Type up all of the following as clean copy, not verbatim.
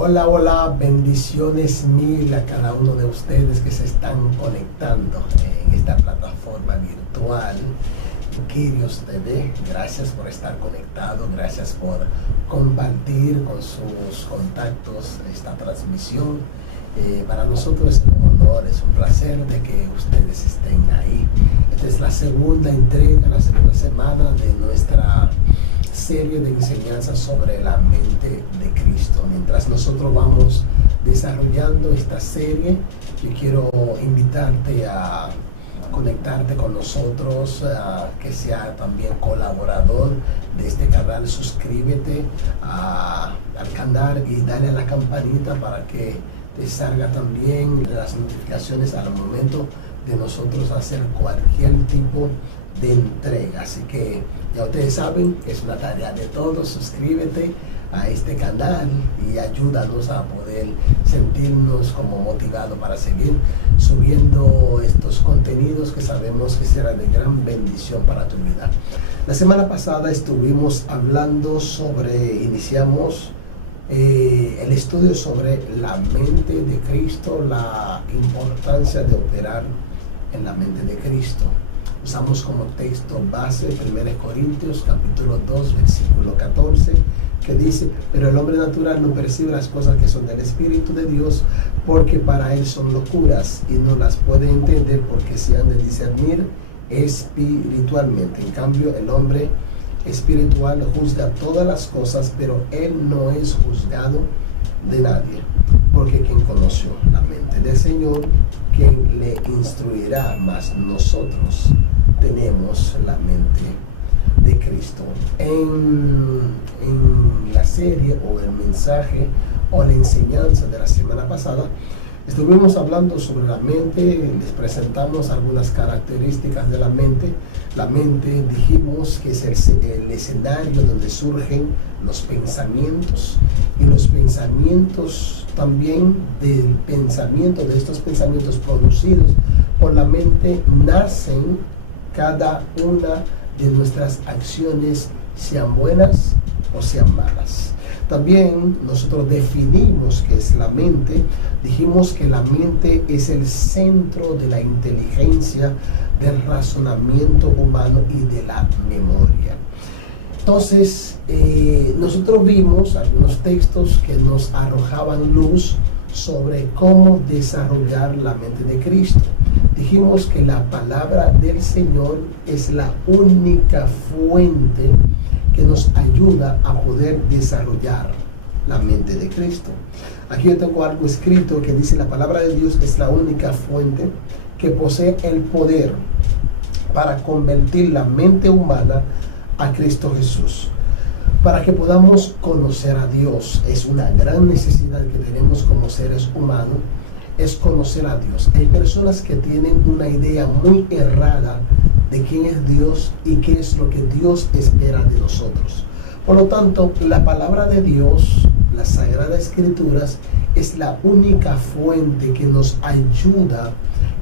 Hola, hola, bendiciones mil a cada uno de ustedes que se están conectando en esta plataforma virtual Kyrios TV. Gracias por estar conectado, gracias por compartir con sus contactos esta transmisión. Para nosotros es un honor, es un placer de que ustedes estén ahí. Esta es la segunda entrega, la segunda semana de nuestra serie de enseñanzas sobre la mente de Cristo. Mientras nosotros vamos desarrollando esta serie, yo quiero invitarte a conectarte con nosotros, que sea también colaborador de este canal. Suscríbete al canal y dale a la campanita para que te salga también las notificaciones al momento de nosotros hacer cualquier tipo de entrega. Así que ya ustedes saben que es una tarea de todos. Suscríbete a este canal y ayúdanos a poder sentirnos como motivados para seguir subiendo estos contenidos que sabemos que serán de gran bendición para tu vida. La semana pasada estuvimos hablando iniciamos el estudio sobre la mente de Cristo, la importancia de operar en la mente de Cristo. Usamos como texto base 1 Corintios capítulo 2 versículo 14, que dice: pero el hombre natural no percibe las cosas que son del Espíritu de Dios, porque para él son locuras y no las puede entender, porque se han de discernir espiritualmente. En cambio, el hombre espiritual juzga todas las cosas, pero él no es juzgado de nadie, porque quien conoció la mente del Señor, quien le instruirá. Mas nosotros tenemos la mente de Cristo. En la serie o el mensaje o la enseñanza de la semana pasada estuvimos hablando sobre la mente. Les presentamos algunas características de la mente. La mente, dijimos que es el escenario donde surgen los pensamientos, y los pensamientos también de estos pensamientos producidos por la mente nacen cada una de nuestras acciones, sean buenas o sean malas. También nosotros definimos qué es la mente. Dijimos que la mente es el centro de la inteligencia, del razonamiento humano y de la memoria. Entonces, nosotros vimos algunos textos que nos arrojaban luz sobre cómo desarrollar la mente de Cristo. Dijimos que la palabra del Señor es la única fuente que nos ayuda a poder desarrollar la mente de Cristo. Aquí yo tengo algo escrito que dice: la palabra de Dios es la única fuente que posee el poder para convertir la mente humana a Cristo Jesús. Para que podamos conocer a Dios, es una gran necesidad que tenemos como seres humanos, es conocer a Dios. Hay personas que tienen una idea muy errada de quién es Dios y qué es lo que Dios espera de nosotros. Por lo tanto, la palabra de Dios, las Sagradas Escrituras, es la única fuente que nos ayuda,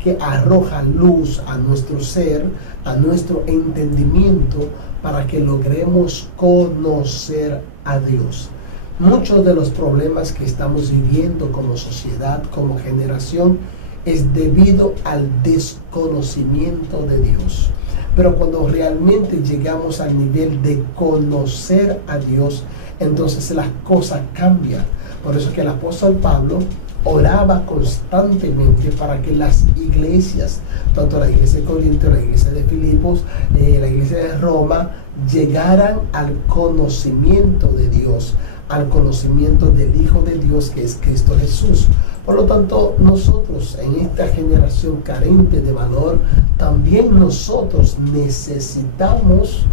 que arroja luz a nuestro ser, a nuestro entendimiento, para que logremos conocer a Dios. Muchos de los problemas que estamos viviendo como sociedad, como generación, es debido al desconocimiento de Dios. Pero cuando realmente llegamos al nivel de conocer a Dios, entonces las cosas cambian. Por eso que el apóstol Pablo oraba constantemente para que las iglesias, tanto la iglesia de Corinto, la iglesia de Filipos, la iglesia de Roma, llegaran al conocimiento de Dios, al conocimiento del Hijo de Dios, que es Cristo Jesús. Por lo tanto, nosotros en esta generación carente de valor, también nosotros necesitamos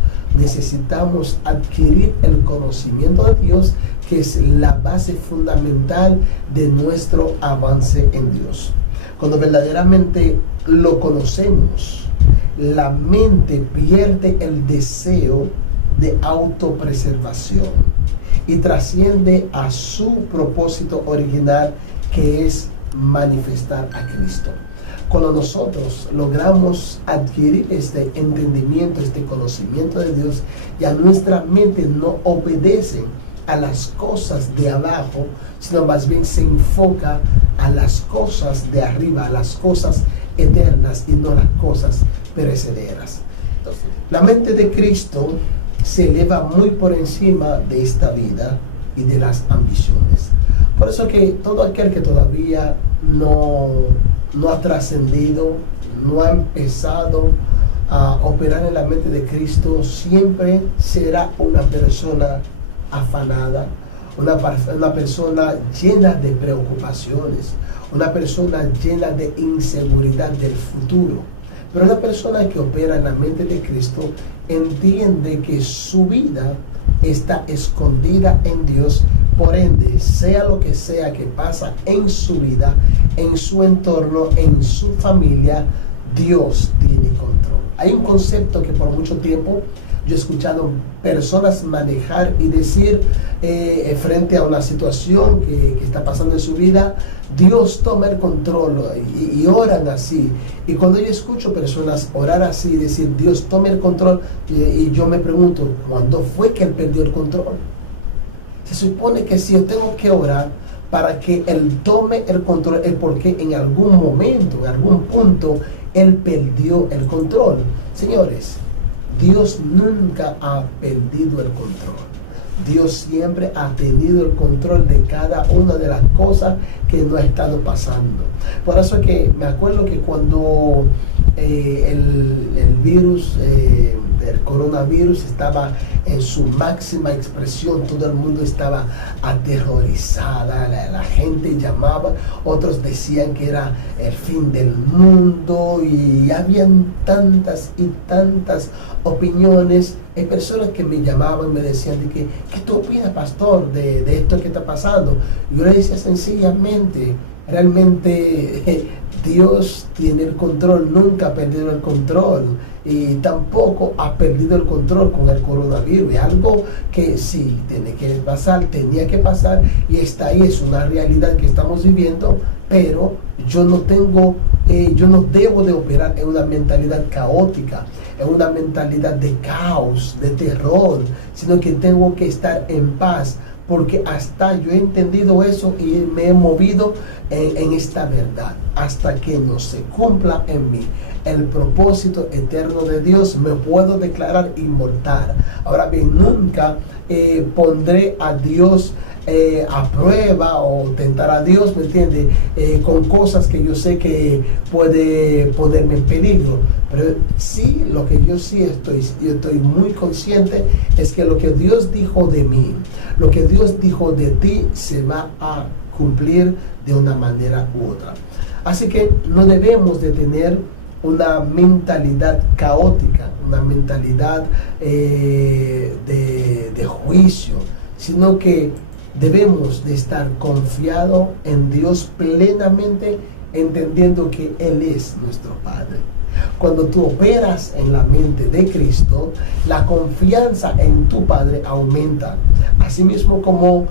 adquirir el conocimiento de Dios, que es la base fundamental de nuestro avance en Dios. Cuando verdaderamente lo conocemos, la mente pierde el deseo de autopreservación y trasciende a su propósito original, que es manifestar a Cristo. Cuando nosotros logramos adquirir este entendimiento, este conocimiento de Dios, ya nuestra mente no obedece a las cosas de abajo, sino más bien se enfoca a las cosas de arriba, a las cosas eternas y no las cosas perecederas. Entonces, la mente de Cristo se eleva muy por encima de esta vida y de las ambiciones. Por eso que todo aquel que todavía no ha trascendido, no ha empezado a operar en la mente de Cristo, siempre será una persona afanada, una persona llena de preocupaciones, una persona llena de inseguridad del futuro. Pero una persona que opera en la mente de Cristo entiende que su vida está escondida en Dios. Por ende, sea lo que sea que pasa en su vida, en su entorno, en su familia, Dios tiene control. Hay un concepto que por mucho tiempo yo he escuchado personas manejar y decir frente a una situación que está pasando en su vida: Dios toma el control, y oran así. Y cuando yo escucho personas orar así y decir Dios toma el control, y yo me pregunto, ¿cuándo fue que Él perdió el control? Se supone que si yo tengo que orar para que Él tome el control, es porque en algún momento, en algún punto, Él perdió el control. Señores, Dios nunca ha perdido el control. Dios siempre ha tenido el control de cada una de las cosas que nos ha estado pasando. Por eso que me acuerdo que cuando el virus, el coronavirus estaba en su máxima expresión, todo el mundo estaba aterrorizada, la gente llamaba, otros decían que era el fin del mundo, y habían tantas y tantas opiniones. Hay personas que me llamaban y me decían de que, ¿qué tú opinas, pastor, de esto que está pasando? Yo le decía sencillamente, realmente Dios tiene el control, nunca ha perdido el control, y tampoco ha perdido el control con el coronavirus. Es algo que sí tiene que pasar, tenía que pasar, y está ahí, es una realidad que estamos viviendo. Pero yo no debo de operar en una mentalidad caótica, en una mentalidad de caos, de terror, sino que tengo que estar en paz, porque hasta yo he entendido eso y me he movido en esta verdad. Hasta que no se cumpla en mí el propósito eterno de Dios, me puedo declarar inmortal. Ahora bien, nunca pondré a Dios a prueba o tentar a Dios, ¿me entiende? Con cosas que yo sé que puede ponerme en peligro. Pero sí, lo que yo estoy muy consciente es que lo que Dios dijo de mí, lo que Dios dijo de ti, se va a cumplir de una manera u otra. Así que no debemos de tener una mentalidad caótica, una mentalidad de juicio, sino que debemos de estar confiados en Dios plenamente, entendiendo que Él es nuestro Padre. Cuando tú operas en la mente de Cristo, la confianza en tu Padre aumenta. Asimismo como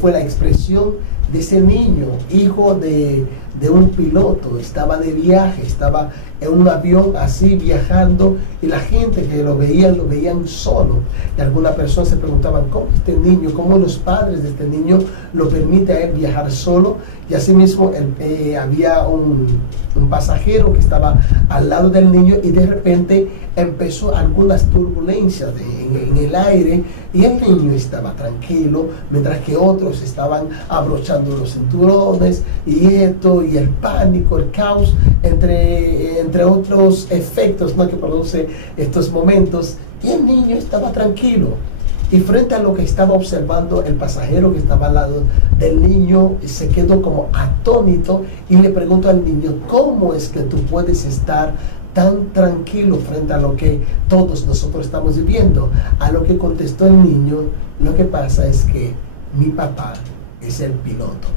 fue la expresión de ese niño, hijo de un piloto, estaba de viaje, estaba en un avión así viajando, y la gente que lo veían solo, y algunas personas se preguntaban cómo este niño, cómo los padres de este niño lo permiten a él viajar solo. Y asimismo había un pasajero que estaba al lado del niño, y de repente empezó algunas turbulencias en el aire, y el niño estaba tranquilo, mientras que otros estaban abrochando los cinturones, y el pánico, el caos, entre otros efectos, ¿no?, que produce estos momentos. Y el niño estaba tranquilo. Y frente a lo que estaba observando, el pasajero que estaba al lado del niño se quedó como atónito, y le preguntó al niño: ¿cómo es que tú puedes estar tan tranquilo frente a lo que todos nosotros estamos viviendo? A lo que contestó el niño: lo que pasa es que mi papá es el piloto.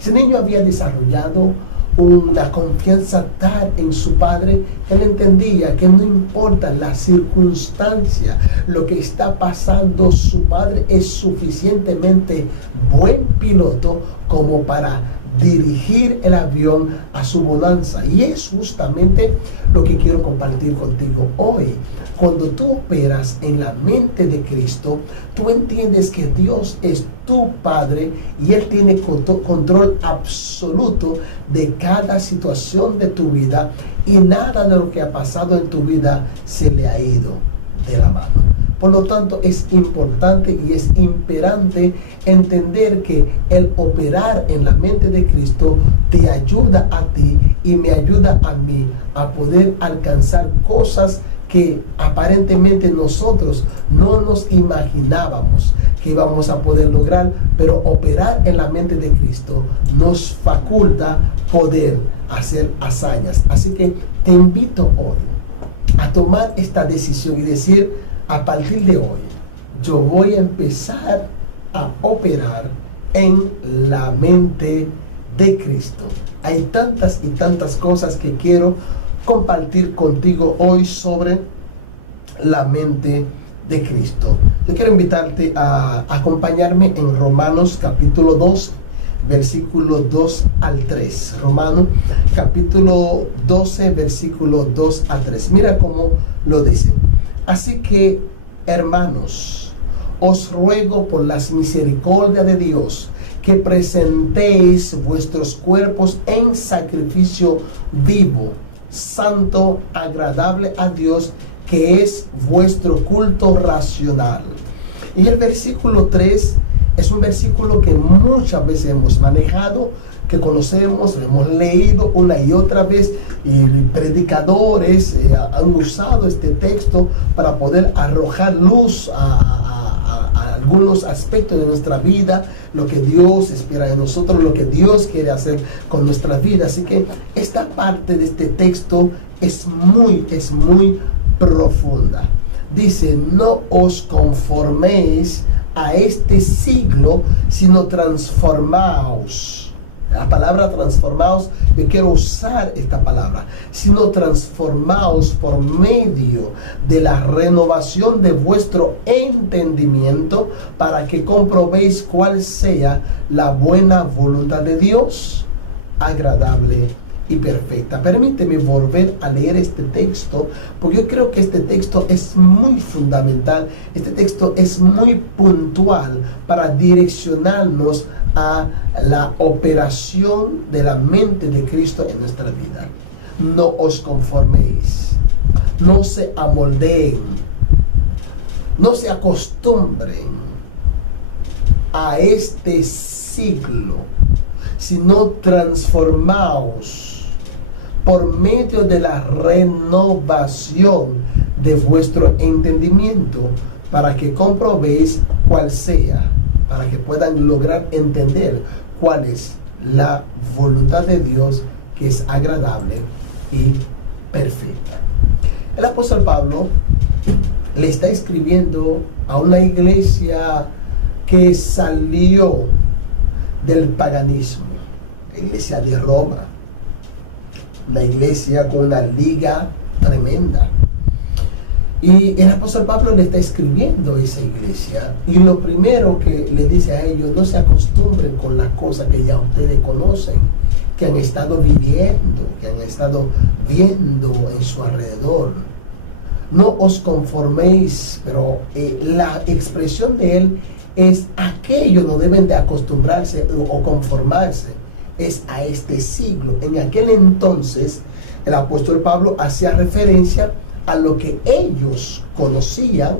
Ese niño había desarrollado una confianza tal en su padre, que él entendía que no importa la circunstancia, lo que está pasando, su padre es suficientemente buen piloto como para dirigir el avión a su bonanza. Y es justamente lo que quiero compartir contigo hoy. Cuando tú operas en la mente de Cristo, tú entiendes que Dios es tu Padre y Él tiene control absoluto de cada situación de tu vida, y nada de lo que ha pasado en tu vida se le ha ido de la mano. Por lo tanto, es importante y es imperante entender que el operar en la mente de Cristo te ayuda a ti y me ayuda a mí a poder alcanzar cosas que aparentemente nosotros no nos imaginábamos que íbamos a poder lograr, pero operar en la mente de Cristo nos faculta poder hacer hazañas. Así que te invito hoy a tomar esta decisión y decir: a partir de hoy, yo voy a empezar a operar en la mente de Cristo. Hay tantas y tantas cosas que quiero compartir contigo hoy sobre la mente de Cristo. Yo quiero invitarte a acompañarme en Romanos capítulo 12, versículo 2 al 3. Romanos capítulo 12, versículo 2 al 3. Mira cómo lo dice. Así que, hermanos, os ruego por las misericordias de Dios que presentéis vuestros cuerpos en sacrificio vivo, santo, agradable a Dios, que es vuestro culto racional. Y el versículo 3 es un versículo que muchas veces hemos manejado, que conocemos, hemos leído una y otra vez, y predicadores han usado este texto para poder arrojar luz a algunos aspectos de nuestra vida, lo que Dios espera de nosotros, lo que Dios quiere hacer con nuestra vida. Así que esta parte de este texto es muy profunda. Dice: no os conforméis a este siglo, sino transformaos. La palabra transformaos, yo quiero usar esta palabra, sino transformaos por medio de la renovación de vuestro entendimiento, para que comprobéis cuál sea la buena voluntad de Dios, agradable y perfecta. Permíteme volver a leer este texto, porque yo creo que este texto es muy fundamental, este texto es muy puntual para direccionarnos a la operación de la mente de Cristo en nuestra vida. No os conforméis, no se amoldeen, no se acostumbren a este siglo, sino transformaos por medio de la renovación de vuestro entendimiento, para que comprobéis cuál sea, para que puedan lograr entender cuál es la voluntad de Dios, que es agradable y perfecta. El apóstol Pablo le está escribiendo a una iglesia que salió del paganismo, la iglesia de Roma, una iglesia con una liga tremenda. Y el apóstol Pablo le está escribiendo a esa iglesia, y lo primero que le dice a ellos: no se acostumbren con las cosas que ya ustedes conocen, que han estado viviendo, que han estado viendo en su alrededor. No os conforméis, pero la expresión de él es: aquello no deben de acostumbrarse o conformarse, es a este siglo. En aquel entonces el apóstol Pablo hacía referencia a lo que ellos conocían,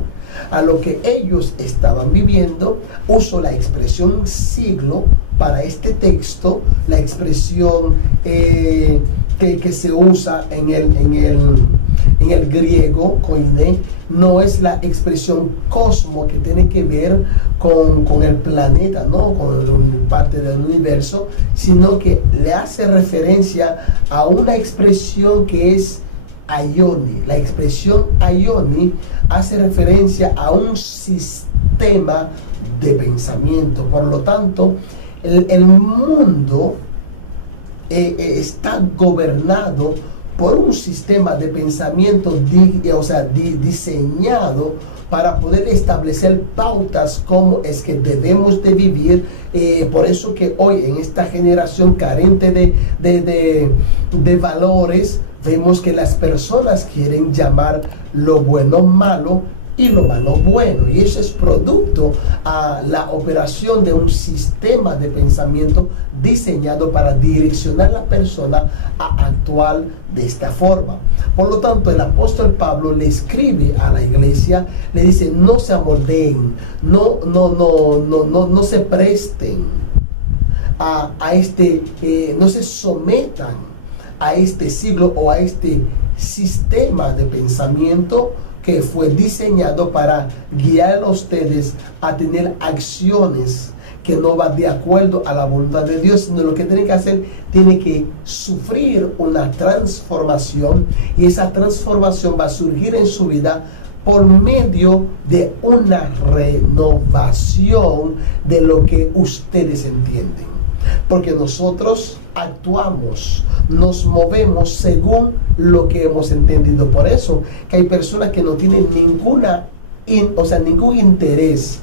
a lo que ellos estaban viviendo. Uso la expresión siglo para este texto, la expresión que se usa en el griego, koine, no es la expresión cosmo, que tiene que ver con el planeta, ¿no? Con parte del universo, sino que le hace referencia a una expresión que es aioni. La expresión aioni hace referencia a un sistema de pensamiento. Por lo tanto, el mundo está gobernado por un sistema de pensamiento diseñado para poder establecer pautas cómo es que debemos de vivir. Por eso que hoy en esta generación carente de valores, vemos que las personas quieren llamar lo bueno malo y lo malo bueno, y eso es producto a la operación de un sistema de pensamiento diseñado para direccionar a la persona a actuar de esta forma. Por lo tanto, el apóstol Pablo le escribe a la iglesia, le dice: no se amoldeen, no se presten no se sometan a este siglo o a este sistema de pensamiento que fue diseñado para guiar a ustedes a tener acciones que no van de acuerdo a la voluntad de Dios, sino lo que tienen que hacer, tiene que sufrir una transformación, y esa transformación va a surgir en su vida por medio de una renovación de lo que ustedes entienden. Porque nosotros actuamos, nos movemos según lo que hemos entendido. Por eso que hay personas que no tienen ningún interés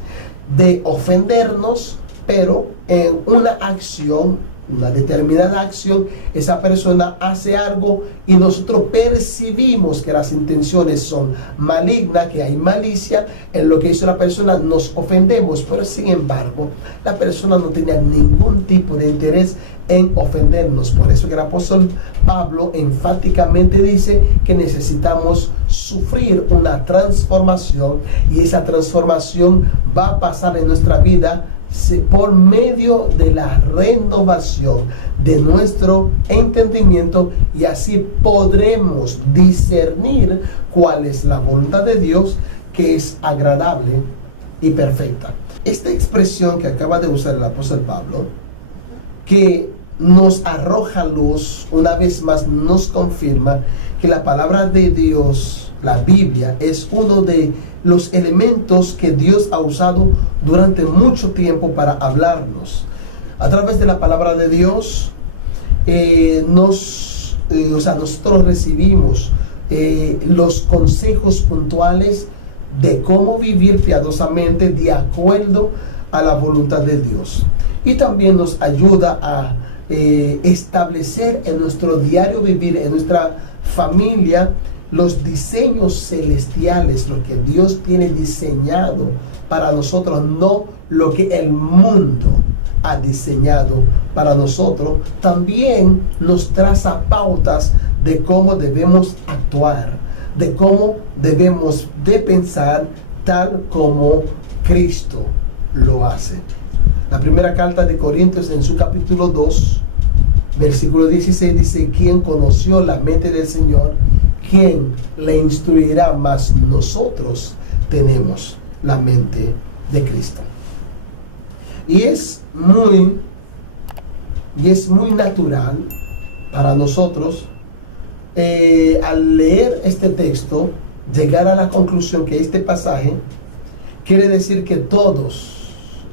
de ofendernos, pero en una acción, una determinada acción, esa persona hace algo y nosotros percibimos que las intenciones son malignas, que hay malicia en lo que hizo la persona, nos ofendemos, pero sin embargo la persona no tenía ningún tipo de interés en ofendernos. Por eso que el apóstol Pablo enfáticamente dice que necesitamos sufrir una transformación, y esa transformación va a pasar en nuestra vida por medio de la renovación de nuestro entendimiento, y así podremos discernir cuál es la voluntad de Dios, que es agradable y perfecta. Esta expresión que acaba de usar el apóstol Pablo, que nos arroja luz, una vez más nos confirma que la palabra de Dios, la Biblia, es uno de los elementos que Dios ha usado durante mucho tiempo para hablarnos. A través de la palabra de Dios, nosotros recibimos los consejos puntuales de cómo vivir piadosamente de acuerdo a la voluntad de Dios. Y también nos ayuda a establecer en nuestro diario vivir, en nuestra familia, los diseños celestiales, lo que Dios tiene diseñado para nosotros, no lo que el mundo ha diseñado para nosotros. También nos traza pautas de cómo debemos actuar, de cómo debemos de pensar, tal como Cristo lo hace. La primera carta de Corintios, en su capítulo 2, versículo 16, dice: ¿quién conoció la mente del Señor? ¿Quién le instruirá? Mas nosotros tenemos la mente de Cristo. Y es muy natural para nosotros, al leer este texto, llegar a la conclusión que este pasaje quiere decir que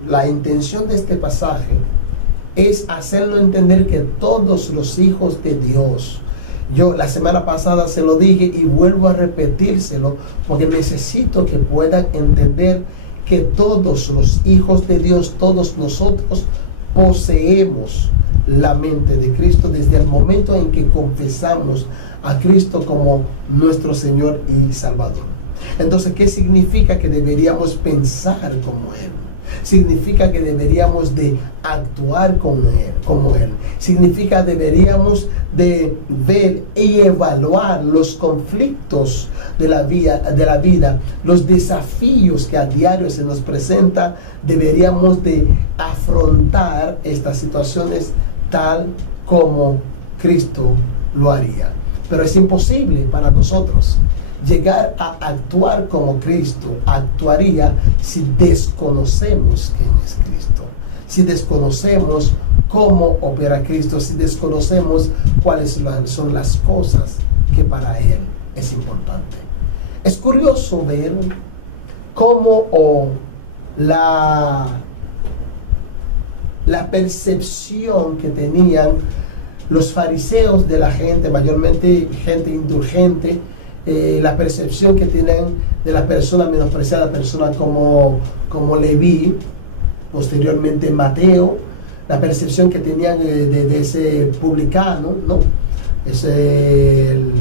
la intención de este pasaje es hacerlo entender que todos los hijos de Dios, yo la semana pasada se lo dije y vuelvo a repetírselo, porque necesito que puedan entender que todos los hijos de Dios, todos nosotros, poseemos la mente de Cristo desde el momento en que confesamos a Cristo como nuestro Señor y Salvador. Entonces, ¿qué significa? Que deberíamos pensar como Él. Significa que deberíamos de actuar como Él. Significa deberíamos de ver y evaluar los conflictos de la vida, los desafíos que a diario se nos presenta. Deberíamos de afrontar estas situaciones tal como Cristo lo haría. Pero es imposible para nosotros llegar a actuar como Cristo actuaría si desconocemos quién es Cristo, si desconocemos cómo opera Cristo, si desconocemos cuáles son las cosas que para Él es importante. Es curioso ver cómo la percepción que tenían los fariseos de la gente, mayormente gente indulgente, la percepción que tienen de la persona menospreciada, personas como Leví, posteriormente Mateo, la percepción que tenían de ese publicano, ¿no? Ese el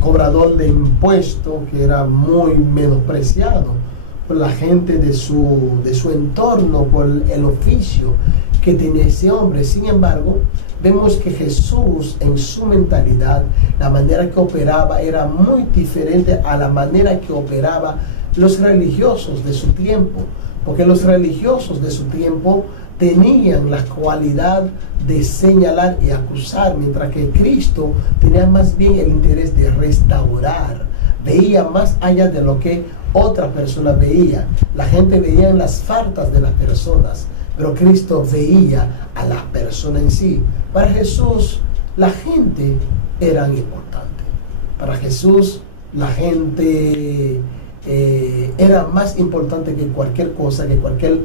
cobrador de impuestos, que era muy menospreciado por la gente de su entorno, por el oficio que tenía ese hombre. Sin embargo, vemos que Jesús, en su mentalidad, la manera que operaba era muy diferente a la manera que operaban los religiosos de su tiempo, porque los religiosos de su tiempo tenían la cualidad de señalar y acusar, mientras que Cristo tenía más bien el interés de restaurar, veía más allá de lo que otra persona veía. La gente veía en las faltas de las personas, pero Cristo veía a la persona en sí. Para Jesús, la gente era importante. Para Jesús, la gente era más importante que cualquier cosa, que cualquier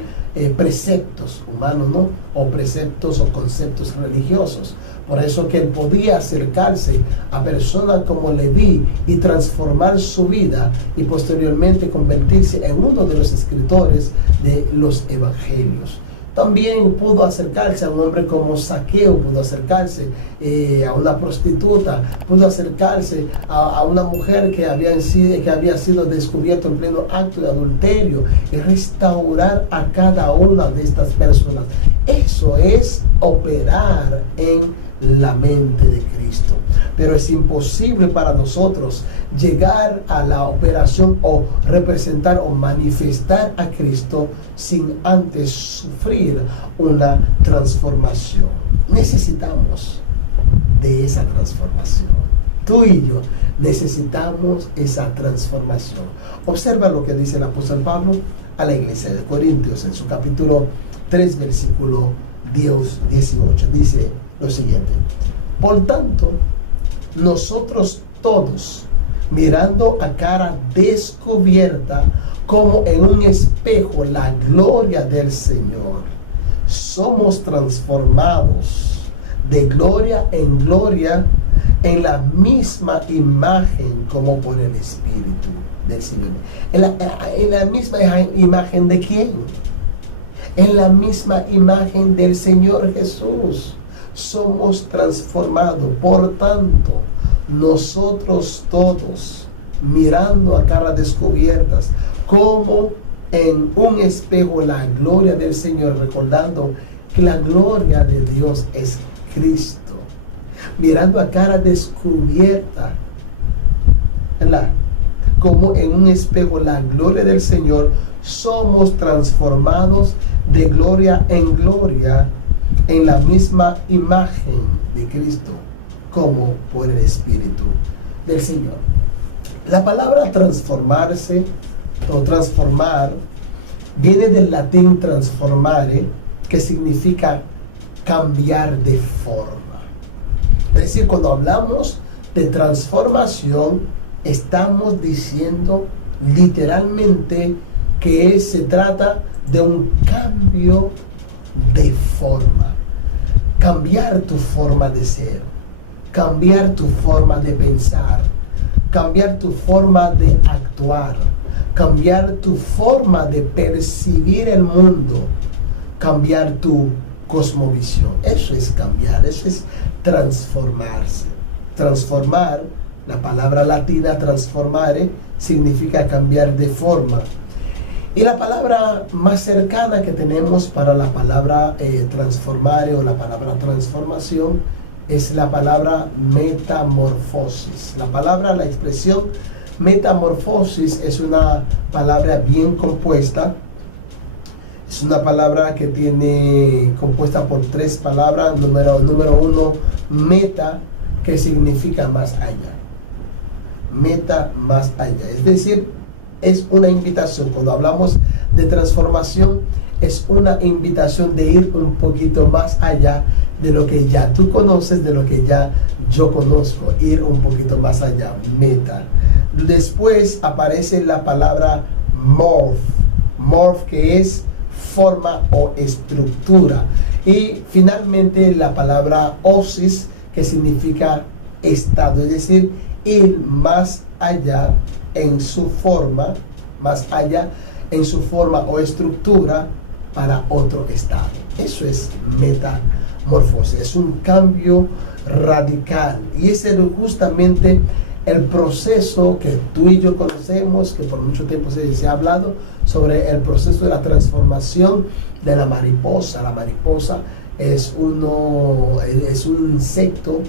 preceptos humanos, ¿no? O preceptos o conceptos religiosos. Por eso que él podía acercarse a personas como Leví y transformar su vida y posteriormente convertirse en uno de los escritores de los evangelios. También pudo acercarse a un hombre como Zaqueo, pudo acercarse a una prostituta, pudo acercarse a una mujer que había sido descubierta en pleno acto de adulterio, y restaurar a cada una de estas personas. Eso es operar en la mente de Cristo. Pero es imposible para nosotros llegar a la operación o representar o manifestar a Cristo sin antes sufrir una transformación. Necesitamos de esa transformación. Tú y yo necesitamos esa transformación. Observa lo que dice el apóstol Pablo a la iglesia de Corintios en su capítulo 3, versículo 18. Dice lo siguiente: por tanto, nosotros todos, mirando a cara descubierta como en un espejo la gloria del Señor, somos transformados de gloria en gloria en la misma imagen como por el Espíritu del Señor. ¿En la misma imagen de quién? En la misma imagen del Señor Jesús. Somos transformados. Por tanto, nosotros todos, mirando a caras descubiertas, como en un espejo la gloria del Señor, recordando que la gloria de Dios es Cristo. Mirando a cara descubierta, ¿verdad? Como en un espejo la gloria del Señor, somos transformados de gloria en gloria en la misma imagen de Cristo, como por el Espíritu del Señor. La palabra transformarse o transformar viene del latín transformare, que significa cambiar de forma. Es decir, cuando hablamos de transformación, estamos diciendo literalmente que se trata de un cambio de forma. Cambiar tu forma de ser, cambiar tu forma de pensar, cambiar tu forma de actuar, cambiar tu forma de percibir el mundo, cambiar tu cosmovisión. Eso es cambiar, eso es transformarse. Transformar, la palabra latina transformare, significa cambiar de forma. Y la palabra más cercana que tenemos para la palabra transformare o la palabra transformación es la palabra metamorfosis. La expresión metamorfosis es una palabra bien compuesta. Es una palabra que tiene compuesta por tres palabras. Número uno, meta, que significa más allá. Meta, más allá. Es decir, es una invitación. Cuando hablamos de transformación, es una invitación de ir un poquito más allá de lo que ya tú conoces, de lo que ya yo conozco. Ir un poquito más allá. Meta. Después aparece la palabra morph. Morph, que es forma o estructura. Y finalmente la palabra osis, que significa estado, es decir, ir más allá en su forma, más allá en su forma o estructura para otro estado. Eso es metamorfosis, es un cambio radical, y ese es justamente el proceso que tú y yo conocemos, que por mucho tiempo se ha hablado sobre el proceso de la transformación de la mariposa. La mariposa es un insecto,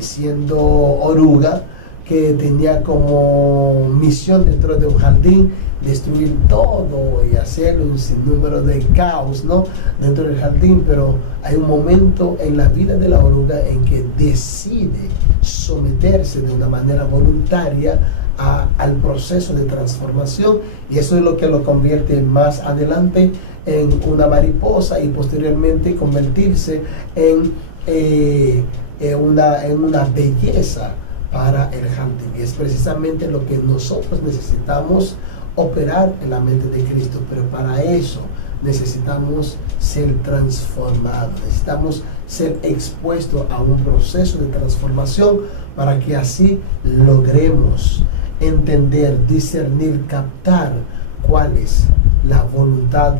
siendo oruga, que tenía como misión dentro de un jardín destruir todo y hacer un sinnúmero de caos, ¿no?, dentro del jardín. Pero hay un momento en la vida de la oruga en que decide someterse de una manera voluntaria al proceso de transformación, y eso es lo que lo convierte más adelante en una mariposa y posteriormente convertirse en una belleza para el jardín. Y es precisamente lo que nosotros necesitamos operar en la mente de Cristo, pero para eso necesitamos ser transformados, necesitamos ser expuestos a un proceso de transformación para que así logremos entender, discernir, captar cuál es la voluntad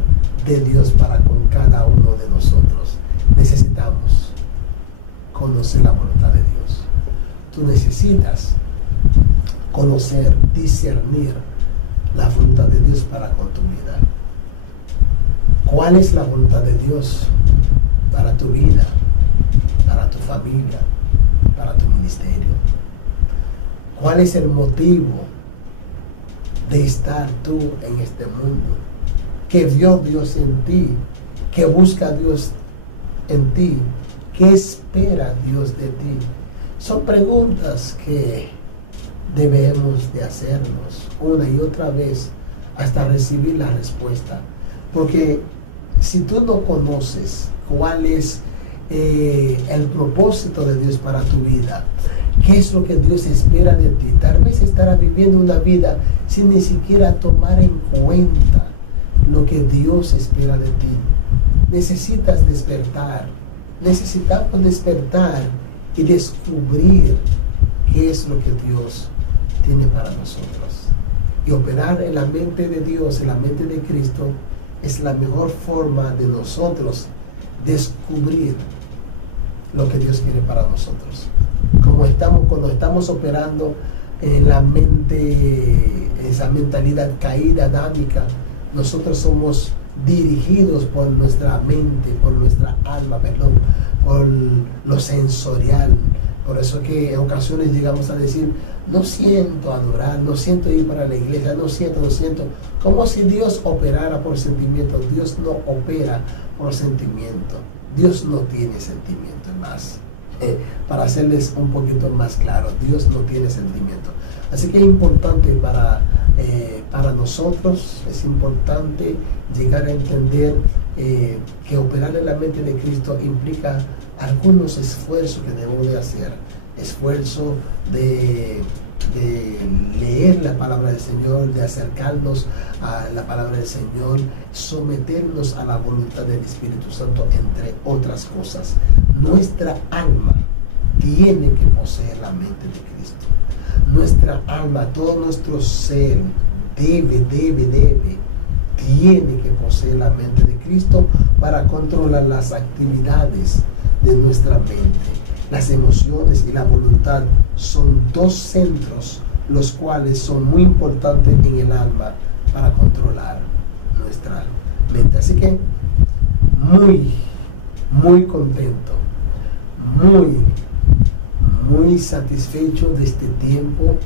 de Dios para con cada uno de nosotros. Necesitamos conocer la voluntad de Dios. Tú necesitas conocer, discernir la voluntad de Dios para con tu vida. ¿Cuál es la voluntad de Dios para tu vida, para tu familia, para tu ministerio? ¿Cuál es el motivo de estar tú en este mundo? ¿Qué vio Dios en ti? ¿Qué busca Dios en ti? ¿Qué espera Dios de ti? Son preguntas que debemos de hacernos una y otra vez hasta recibir la respuesta. Porque si tú no conoces cuál es el propósito de Dios para tu vida, qué es lo que Dios espera de ti, tal vez estarás viviendo una vida sin ni siquiera tomar en cuenta lo que Dios espera de ti. Necesitas despertar, necesitamos despertar y descubrir qué es lo que Dios tiene para nosotros. Y operar en la mente de Dios, en la mente de Cristo, es la mejor forma de nosotros descubrir lo que Dios quiere para nosotros. Cuando estamos operando en la mente, esa mentalidad caída adámica, nosotros somos dirigidos por nuestra mente, por nuestra alma, por lo sensorial. Por eso que en ocasiones llegamos a decir, no siento adorar, no siento ir para la iglesia, no siento, como si Dios operara por sentimiento. Dios no opera por sentimiento. Dios no tiene sentimiento. Más, para hacerles un poquito más claro, Dios no tiene sentimiento. Así que es importante para nosotros, es importante llegar a entender que operar en la mente de Cristo implica algunos esfuerzos que debemos de hacer. Esfuerzo de leer la palabra del Señor, de acercarnos a la palabra del Señor, someternos a la voluntad del Espíritu Santo, entre otras cosas. Nuestra alma tiene que poseer la mente de Cristo. Nuestra alma, todo nuestro ser tiene que poseer la mente de Cristo para controlar las actividades de nuestra mente. Las emociones y la voluntad son dos centros los cuales son muy importantes en el alma para controlar nuestra mente. Así que muy contento, muy satisfecho de este tiempo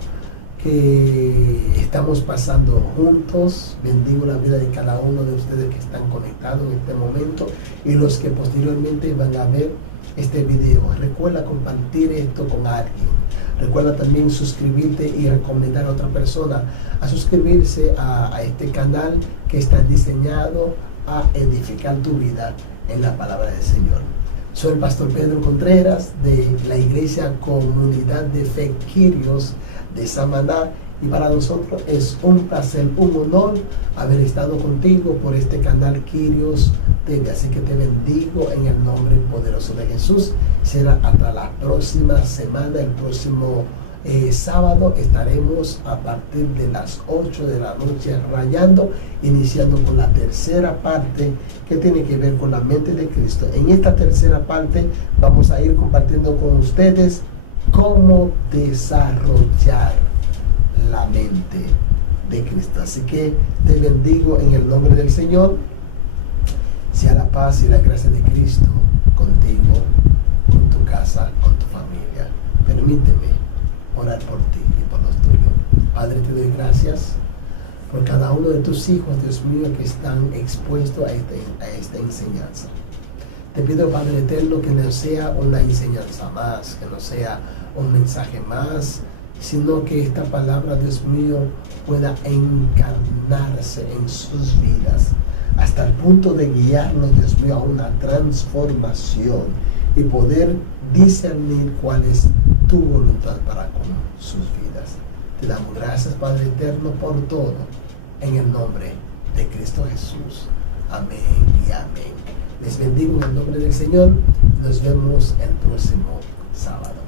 que estamos pasando juntos. Bendigo la vida de cada uno de ustedes que están conectados en este momento y los que posteriormente van a ver este video. Recuerda compartir esto con alguien. Recuerda también suscribirte y recomendar a otra persona a suscribirse a este canal que está diseñado a edificar tu vida en la palabra del Señor. Soy el pastor Pedro Contreras de la Iglesia Comunidad de Fe Quirios de Samaná, Y para nosotros es un placer, un honor haber estado contigo por este canal Kyrios TV. Así que te bendigo en el nombre poderoso de Jesús. Será hasta la próxima semana, el próximo sábado estaremos a partir de las 8 de la noche rayando, iniciando con la tercera parte que tiene que ver con la mente de Cristo. En esta tercera parte vamos a ir compartiendo con ustedes cómo desarrollar la mente de Cristo. Así que te bendigo en el nombre del Señor. Sea la paz y la gracia de Cristo contigo, con tu casa, con tu familia. Permíteme orar por ti y por los tuyos. Padre, te doy gracias por cada uno de tus hijos, Dios mío, que están expuestos a esta enseñanza. Te pido, Padre eterno, que no sea una enseñanza más, que no sea un mensaje más, sino que esta palabra, Dios mío, pueda encarnarse en sus vidas, hasta el punto de guiarnos, Dios mío, a una transformación y poder discernir cuál es tu voluntad para con sus vidas. Te damos gracias, Padre eterno, por todo, en el nombre de Cristo Jesús. Amén y amén. Les bendigo en el nombre del Señor. Nos vemos el próximo sábado.